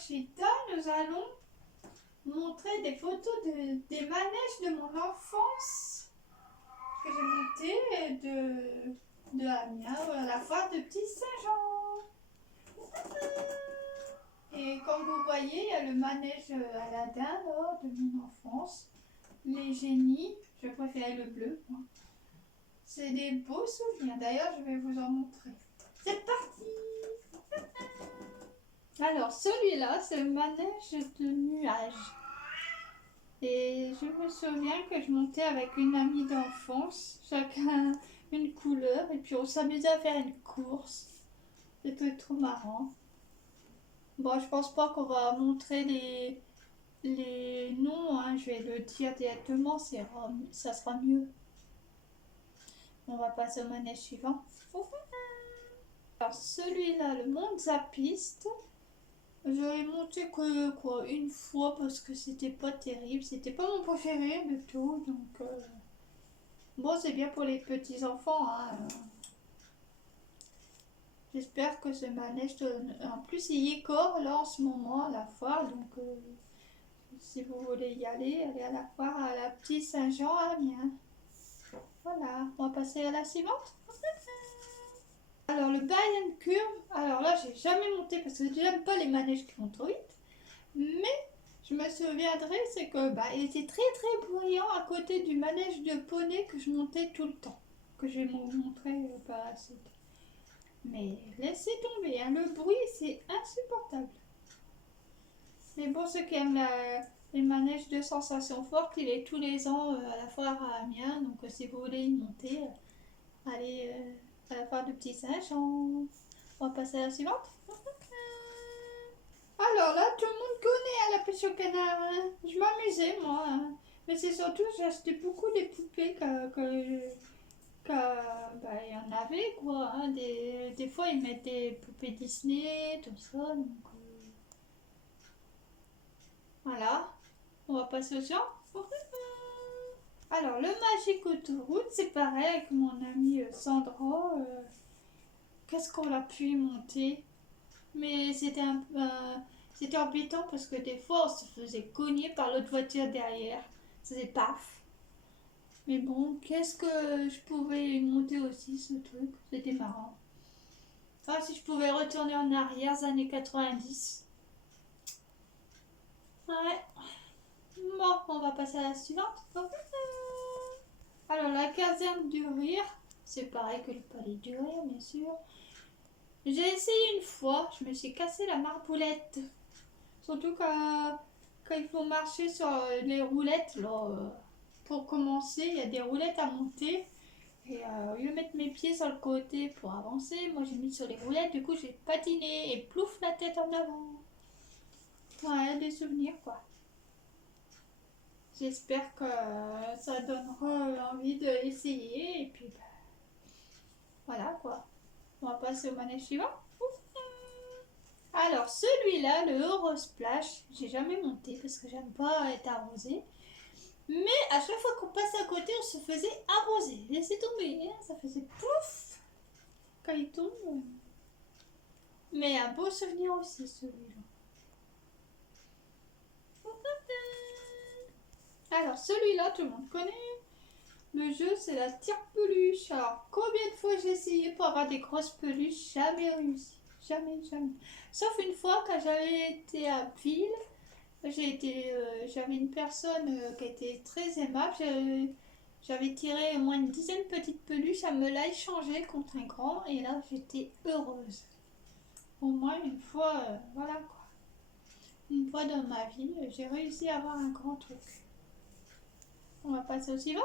Chita, nous allons montrer des photos des manèges de mon enfance que j'ai monté de Amiens à la foire de Petit Saint-Jean. Et comme vous voyez, il y a le manège Aladdin là, de mon enfance. Les génies, je préférais le bleu. Moi. C'est des beaux souvenirs. D'ailleurs, je vais vous en montrer. C'est parti! Alors, celui-là, c'est le manège de nuages. Et je me souviens que je montais avec une amie d'enfance, chacun une couleur, et puis on s'amusait à faire une course. C'était trop marrant. Bon, je pense pas qu'on va montrer les noms, hein. Je vais le dire directement, ça sera mieux. On va passer au manège suivant. Alors celui-là, le monde Zappiste, je l'ai monté que quoi, une fois parce que c'était pas terrible, c'était pas mon préféré du tout, donc bon, c'est bien pour les petits enfants, hein. J'espère que ce manège en plus il y est corps là en ce moment à la foire, donc si vous voulez y aller, allez à la foire à la Petit Saint-Jean à Amiens. Voilà, on va passer à la suivante. Alors le Bayern Curve, alors là j'ai jamais monté parce que j'aime pas les manèges qui vont trop vite, mais je me souviendrai, c'est que il était très très bruyant à côté du manège de poney que je montais tout le temps, que je vais vous montrer par la suite. Mais laissez tomber, hein, le bruit c'est insupportable. Mais bon, ceux qui aiment les manèges de sensations fortes, il est tous les ans à la foire à Amiens, donc si vous voulez y monter, allez à la foire de Petit Saint-Jean. On va passer à la suivante. Alors là, tout le monde connaît la pêche au canard. Hein. Je m'amusais, moi. Hein. Mais c'est surtout, j'achetais beaucoup des poupées il y en avait, quoi. Hein. Des fois, ils mettent des poupées Disney, tout ça. Donc, voilà. On va passer au suivant. Alors, le Magic Autoroute, c'est pareil avec mon amie Sandra. Qu'est-ce qu'on a pu y monter? Mais c'était embêtant parce que des fois on se faisait cogner par l'autre voiture derrière. Ça faisait paf. Mais bon, qu'est-ce que je pouvais monter aussi ce truc? C'était marrant. Ah, si je pouvais retourner en arrière, les années 90. Ouais. Bon, on va passer à la suivante. Alors, la caserne du rire. C'est pareil que le palais du rire, bien sûr. J'ai essayé une fois, je me suis cassé la marboulette. Surtout quand il faut marcher sur les roulettes, là, pour commencer, il y a des roulettes à monter. Et au lieu de mettre mes pieds sur le côté pour avancer, moi j'ai mis sur les roulettes, du coup j'ai patiné et plouf la tête en avant. Ouais, des souvenirs quoi. J'espère que ça donnera envie d'essayer et puis voilà quoi. On va passer au manège suivant. Alors celui-là, le Eurosplash, j'ai jamais monté parce que j'aime pas être arrosée. Mais à chaque fois qu'on passait à côté, on se faisait arroser. Laissez tomber, hein, ça faisait plouf quand il tombe. Mais un beau souvenir aussi celui-là. Alors celui-là, tout le monde connaît. Le jeu, c'est la tire-peluche. Alors combien de fois j'ai essayé pour avoir des grosses peluches, jamais réussi. Jamais, jamais. Sauf une fois quand j'avais été à Ville. J'avais une personne qui était très aimable. J'avais tiré au moins une dizaine de petites peluches. Elle me l'a échangé contre un grand. Et là, j'étais heureuse. Au moins une fois, voilà quoi. Une fois dans ma vie, j'ai réussi à avoir un grand truc. On va passer au suivant.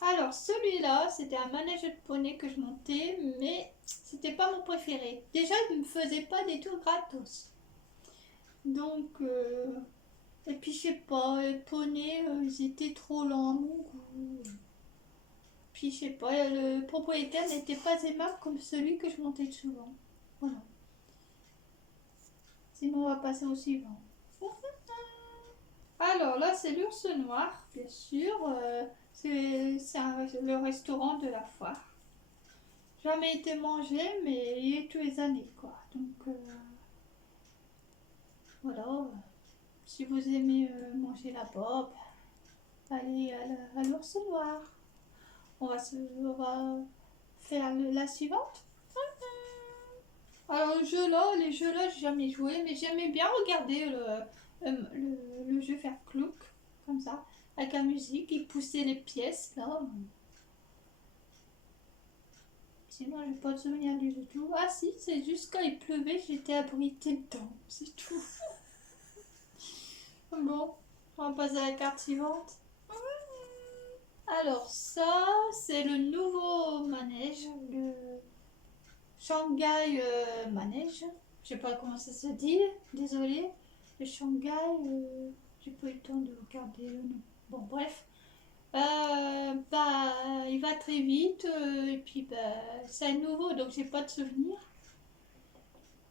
Alors, celui-là, c'était un manège de poney que je montais. Mais c'était pas mon préféré. Déjà, il me faisait pas des tours gratos. Donc, et puis je sais pas, les poneys, ils étaient trop lents à mon goût. Puis je sais pas, le propriétaire n'était pas aimable comme celui que je montais souvent. Voilà. Sinon, on va passer au suivant. Alors là, c'est l'ours noir, bien sûr. C'est le restaurant de la foire. Jamais été mangé, mais il est tous les années, quoi. Donc, Voilà, si vous aimez manger là-bas, allez à l'ours noir. On va faire la suivante. Alors les jeux là, j'ai jamais joué, mais j'aimais bien regarder le jeu faire clouc, comme ça, avec la musique et pousser les pièces là. Sinon, j'ai pas de souvenir du tout. Ah si, c'est juste quand il pleuvait, j'étais abritée dedans, c'est tout. Bon, on va passer à la carte suivante. Alors ça, c'est le nouveau manège, le Shanghai manège. Je sais pas comment ça se dit, désolé. Le Shanghai, j'ai pas eu le temps de regarder le nom. Bon, bref. Il va très vite et puis c'est un nouveau, donc j'ai pas de souvenir.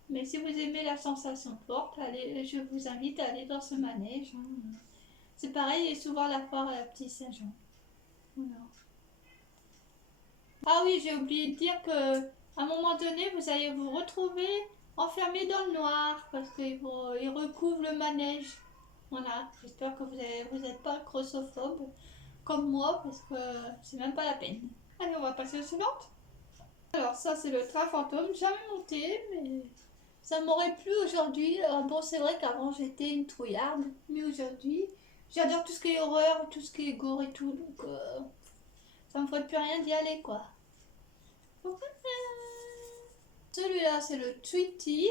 Mais si vous aimez la sensation forte, allez, je vous invite à aller dans ce manège, hein. C'est pareil, il est souvent à la foire à la Petite Saint-Jean. Voilà. Ah oui, j'ai oublié de dire que à un moment donné, vous allez vous retrouver enfermé dans le noir parce qu'ils recouvrent le manège. Voilà, j'espère que vous n'êtes pas claustrophobe comme moi parce que c'est même pas la peine. Allez, on va passer au suivante. Alors ça, c'est le train fantôme. Jamais monté, mais ça m'aurait plu aujourd'hui. Bon, c'est vrai qu'avant j'étais une trouillarde, mais aujourd'hui, j'adore tout ce qui est horreur, tout ce qui est gore et tout, donc ça me ferait plus rien d'y aller, quoi. Celui-là, c'est le Tweety.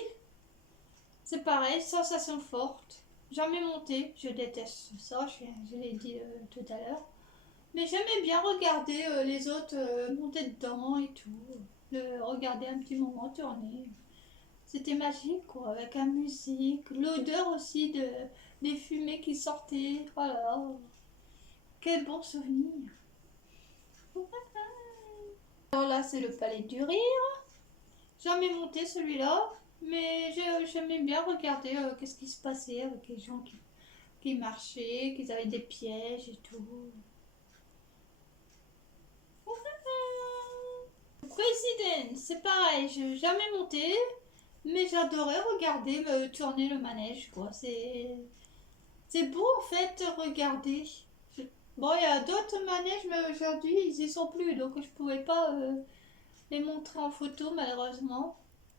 C'est pareil, sensation forte. Jamais monté, je déteste ça, je l'ai dit tout à l'heure. Mais j'aimais bien regarder les autres monter dedans et tout. Regarder un petit moment tourner. C'était magique, quoi, avec la musique, l'odeur aussi des fumées qui sortaient. Voilà. Quel bon souvenir. Alors là, c'est le palais du rire. Jamais monté celui-là, mais j'aimais bien regarder qu'est-ce qui se passait avec les gens qui marchaient, qu'ils avaient des pièges et tout. Président, c'est pareil, j'ai jamais monté, mais j'adorais regarder tourner le manège, quoi. C'est beau en fait regarder. Bon, il y a d'autres manèges, mais aujourd'hui ils y sont plus, donc je pouvais pas les montrer en photo malheureusement.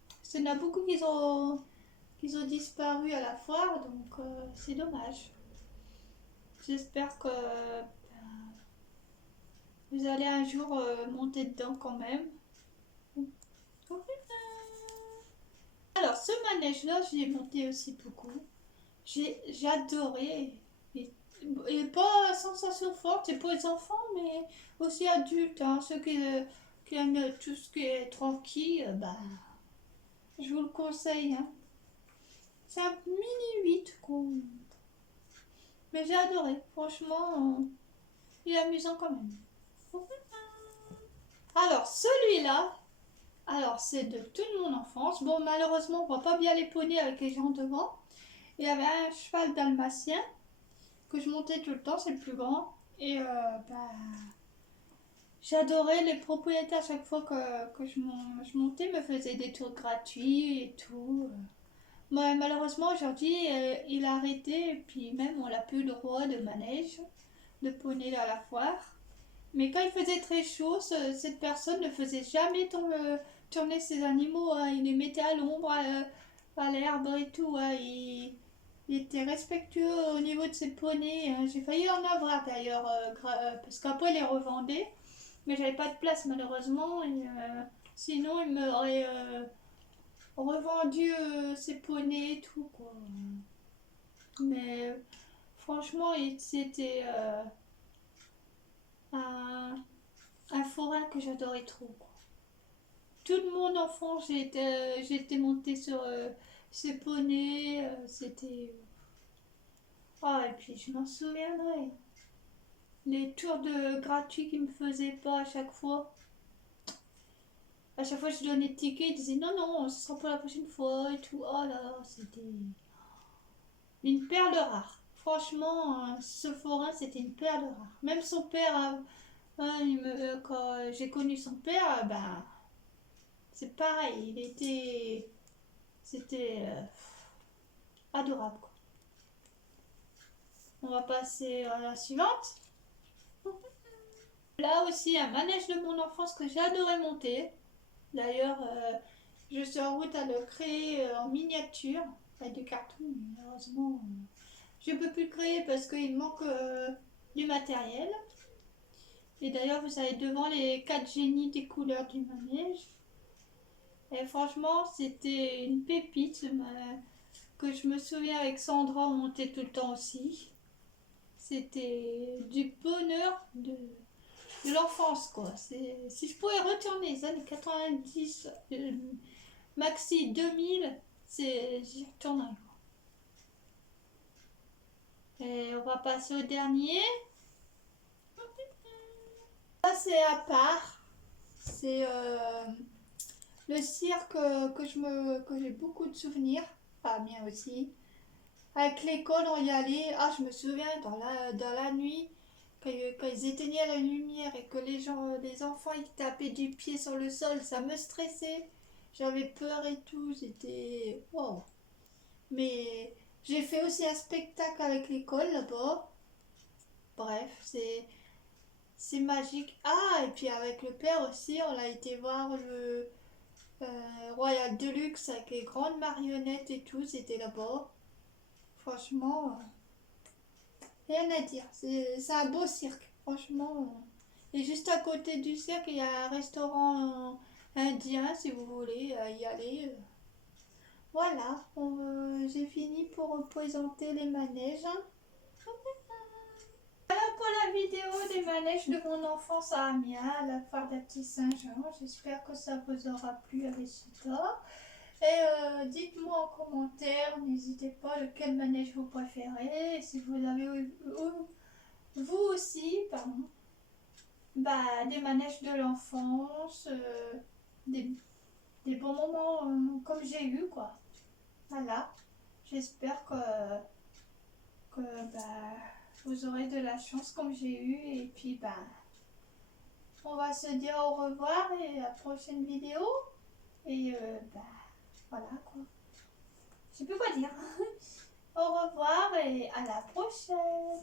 Parce qu'il y en a beaucoup qui ont disparu à la foire, donc c'est dommage. J'espère que vous allez un jour monter dedans quand même. Alors, ce manège-là, j'ai monté aussi beaucoup. J'ai adoré. Et pas sensation forte, c'est pour les enfants, mais aussi adultes, hein. Ceux qui aiment tout ce qui est tranquille, je vous le conseille, hein. C'est un mini 8 mais j'ai adoré. Franchement, il est amusant quand même. Alors, celui-là, c'est de toute mon enfance. Bon, malheureusement, on voit pas bien les poneys avec les gens devant. Il y avait un cheval dalmatien que je montais tout le temps, c'est le plus grand. Et j'adorais les propriétaires. Chaque fois que je montais, me faisaient des tours gratuits et tout. Malheureusement, aujourd'hui, il a arrêté. Et puis même, on l'a plus le roi de manège, de poney à la foire. Mais quand il faisait très chaud, cette personne ne faisait jamais tourner ses animaux, hein. Il les mettait à l'ombre, à l'herbe et tout, hein. Il était respectueux au niveau de ses poneys, hein. J'ai failli en avoir d'ailleurs, parce qu'après il les revendait. Mais j'avais pas de place malheureusement. Et, sinon, il m'aurait revendu ses poneys et tout, quoi. Mais franchement, c'était un, un forain que j'adorais trop, quoi. Toute mon enfance, j'ai été montée sur ces poneys. C'était. Ah, et puis je m'en souviendrai. Les tours de gratuits qu'ils me faisaient pas à chaque fois. À chaque fois, je donnais le ticket, ils disaient non, non, ce sera pour la prochaine fois et tout. Oh là là, c'était une perle rare. Franchement, ce forain, c'était une perle rare. Même son père, quand j'ai connu son père, c'est pareil. C'était adorable, quoi. On va passer à la suivante. Là aussi, un manège de mon enfance que j'adorais monter. D'ailleurs, je suis en route à le créer en miniature, avec du carton. Malheureusement, je ne peux plus le créer parce qu'il manque du matériel. Et d'ailleurs, vous avez devant les 4 génies des couleurs du manège. Et franchement, c'était une pépite que je me souviens avec Sandra, on montait tout le temps aussi. C'était du bonheur de l'enfance, quoi. Si je pouvais retourner les années 90, maxi 2000, j'y retournerais, quoi. Et on va passer au dernier. Ça, c'est à part. C'est le cirque que j'ai beaucoup de souvenirs. Pas bien aussi. Avec l'école, on y allait. Ah, je me souviens, dans la nuit, quand ils éteignaient la lumière et que les enfants, ils tapaient du pied sur le sol, ça me stressait. J'avais peur et tout. C'était... Wow. Mais j'ai fait aussi un spectacle avec l'école là-bas. Bref, c'est magique. Ah, et puis avec le père aussi, on a été voir le Royal Deluxe avec les grandes marionnettes et tout. C'était là-bas. Franchement... Rien à dire, c'est un beau cirque, franchement. Et juste à côté du cirque, il y a un restaurant indien, si vous voulez y aller. Voilà, j'ai fini pour présenter les manèges. Voilà pour la vidéo des manèges de mon enfance à Amiens, à la foire d'Aptis-Saint-Jean. J'espère que ça vous aura plu à Récita. Et dites-moi en commentaire, n'hésitez pas, lequel manège vous préférez. Et si vous avez vous aussi, pardon, bah, des manèges de l'enfance, des bons moments comme j'ai eu, quoi. Voilà, j'espère que bah, vous aurez de la chance comme j'ai eu. Et puis, bah, on va se dire au revoir et à la prochaine vidéo. Et bah, voilà, quoi. Je sais plus quoi dire. Au revoir et à la prochaine.